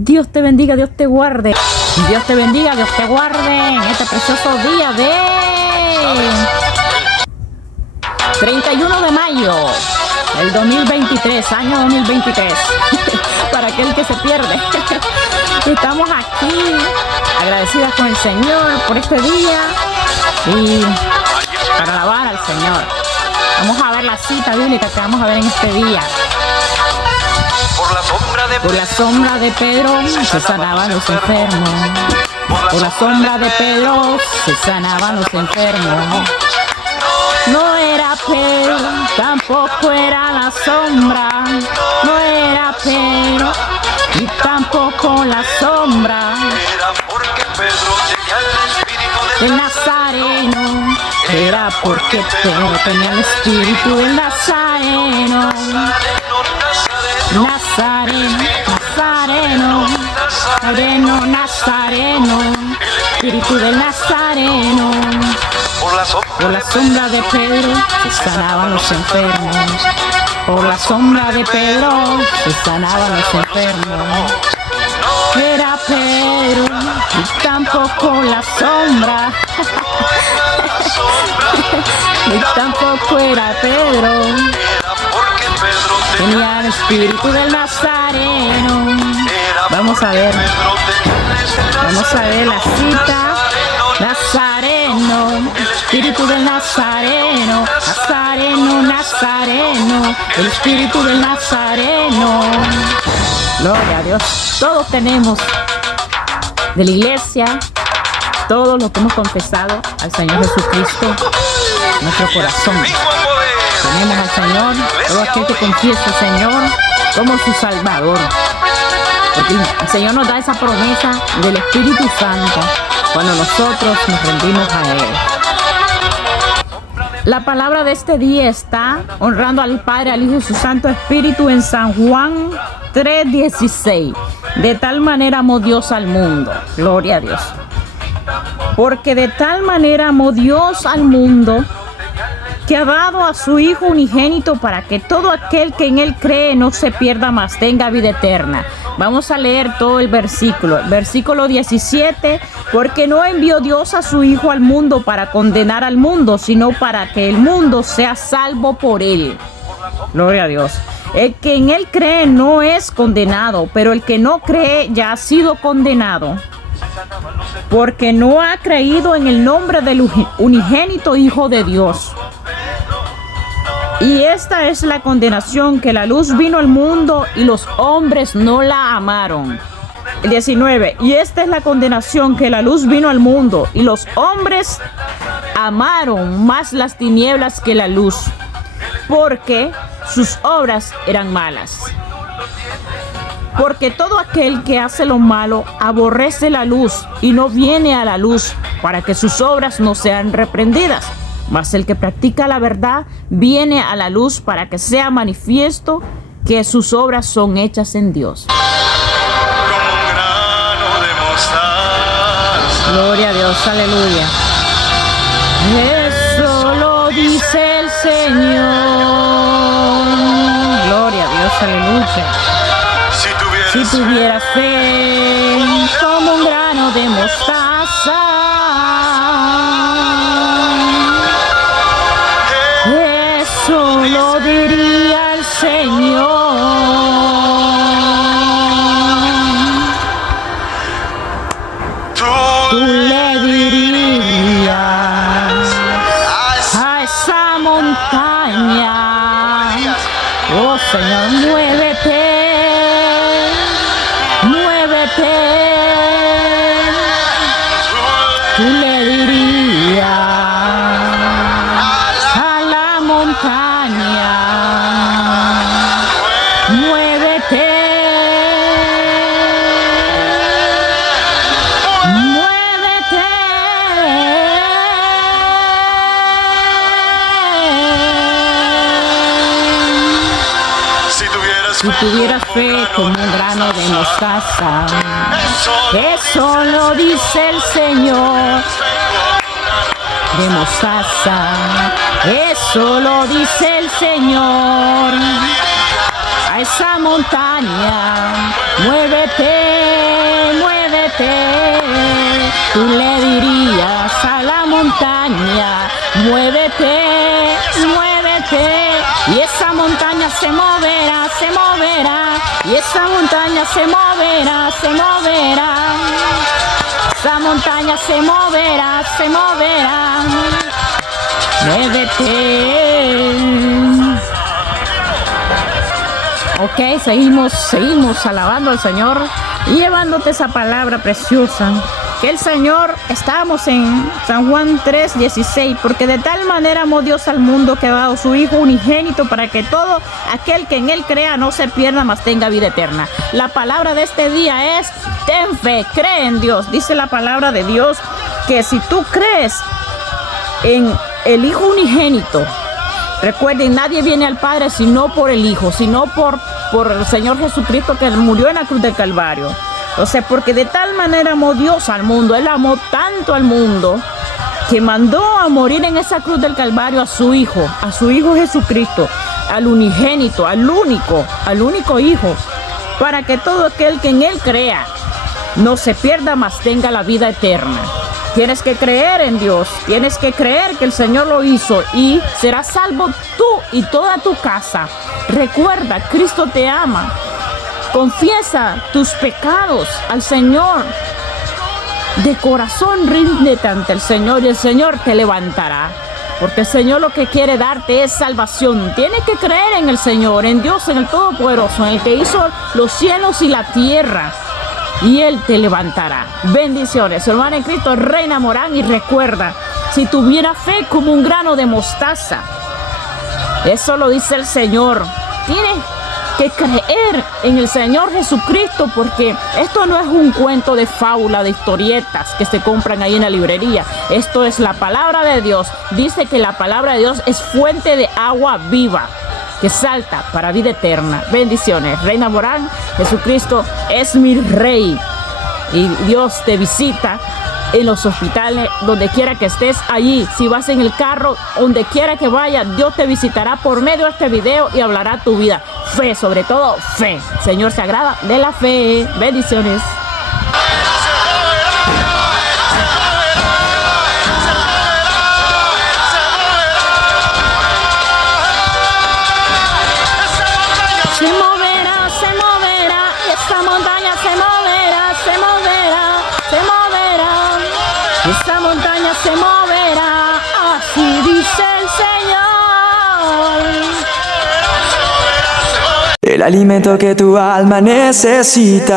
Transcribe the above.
Dios te bendiga, Dios te guarde. Dios te bendiga, Dios te guarde en este precioso día de 31 de mayo del 2023, año 2023. Para aquel que se pierde. Estamos aquí agradecidas con el Señor por este día y para alabar al Señor. Vamos a ver la cita bíblica que vamos a ver en este día. Por la sombra de Pedro se sanaban los enfermos. Por la sombra de Pedro se sanaban los enfermos. No era Pedro, tampoco era la sombra. No era Pedro, y tampoco la sombra del Nazareno. Era porque Pedro tenía el espíritu del Nazareno. Nazareno, Nazareno, Nazareno, Nazareno, espíritu del Nazareno. Por la sombra de Pedro se sanaban los enfermos. Por la sombra de Pedro se sanaban los enfermos. Era Pedro y tampoco la sombra. Y tampoco era Pedro. Tenía el espíritu del Nazareno. Vamos a ver la cita. Nazareno, espíritu del Nazareno. Nazareno, Nazareno, el espíritu del Nazareno. Gloria a Dios. Todos tenemos de la iglesia, todos los que hemos confesado al Señor Jesucristo en nuestro corazón. Tenemos al Señor, todo aquel que confiesa al Señor como su Salvador. Porque el Señor nos da esa promesa del Espíritu Santo cuando nosotros nos rendimos a Él. La palabra de este día está honrando al Padre, al Hijo y su Santo Espíritu en San Juan 3:16. De tal manera amó Dios al mundo. Gloria a Dios. Porque de tal manera amó Dios al mundo que ha dado a su Hijo unigénito para que todo aquel que en Él cree no se pierda, mas tenga vida eterna. Vamos a leer todo el versículo. Versículo 17. Porque no envió Dios a su Hijo al mundo para condenar al mundo, sino para que el mundo sea salvo por Él. Gloria a Dios. El que en Él cree no es condenado, pero el que no cree ya ha sido condenado, porque no ha creído en el nombre del unigénito Hijo de Dios. Y esta es la condenación, que la luz vino al mundo y los hombres no la amaron. El 19. Y esta es la condenación, que la luz vino al mundo y los hombres amaron más las tinieblas que la luz, porque sus obras eran malas. Porque todo aquel que hace lo malo aborrece la luz y no viene a la luz, para que sus obras no sean reprendidas. Mas el que practica la verdad viene a la luz, para que sea manifiesto que sus obras son hechas en Dios. Gloria a Dios, aleluya. Eso lo dice el Señor. Gloria a Dios, aleluya. Si tuvieras fe como un grano de mostaza, eso lo diría el Señor. Tú le dirías a esa montaña: oh Señor, muévete, muévete. Tú le dirías a la montaña: muévete, muévete. Si tuvieras fe como un grano de mostaza, eso lo dice el Señor. De mostaza, eso lo dice el Señor. A esa montaña, muévete, muévete. Tú le dirías a la montaña, muévete, muévete. Y esa montaña se moverá, se moverá. Y esa montaña se moverá, se moverá. Esa montaña se moverá, se moverá. Muévete. Ok, seguimos alabando al Señor y llevándote esa palabra preciosa. Que el Señor, estamos en San Juan 3:16, porque de tal manera amó Dios al mundo que ha dado su Hijo unigénito para que todo aquel que en Él crea no se pierda, mas tenga vida eterna. La palabra de este día es: ten fe, cree en Dios. Dice la palabra de Dios que si tú crees en el Hijo unigénito, recuerden, nadie viene al Padre sino por el Hijo, sino por el Señor Jesucristo, que murió en la cruz del Calvario. Entonces, porque de tal manera amó Dios al mundo, Él amó tanto al mundo, que mandó a morir en esa cruz del Calvario a su Hijo Jesucristo, al unigénito, al único Hijo, para que todo aquel que en Él crea no se pierda, mas tenga la vida eterna. Tienes que creer en Dios, tienes que creer que el Señor lo hizo y serás salvo tú y toda tu casa. Recuerda, Cristo te ama. Confiesa tus pecados al Señor. De corazón ríndete ante el Señor y el Señor te levantará. Porque el Señor lo que quiere darte es salvación. Tienes que creer en el Señor, en Dios, en el Todopoderoso, en el que hizo los cielos y la tierra. Y Él te levantará. Bendiciones, su hermana en Cristo, Reina Morán. Y recuerda, si tuviera fe como un grano de mostaza, eso lo dice el Señor. Tienes que creer en el Señor Jesucristo, porque esto no es un cuento de fábula, de historietas que se compran ahí en la librería. Esto es la palabra de Dios. Dice que la palabra de Dios es fuente de agua viva que salta para vida eterna. Bendiciones, Reina Morán. Jesucristo es mi Rey. Y Dios te visita en los hospitales, donde quiera que estés allí. Si vas en el carro, donde quiera que vayas, Dios te visitará por medio de este video y hablará tu vida. Fe, sobre todo fe. Señor se agrada de la fe. Bendiciones. Se moverá, se moverá, y esta montaña se moverá, se moverá, se moverá, y esta montaña se moverá, así dice el Señor. El alimento que tu alma necesita.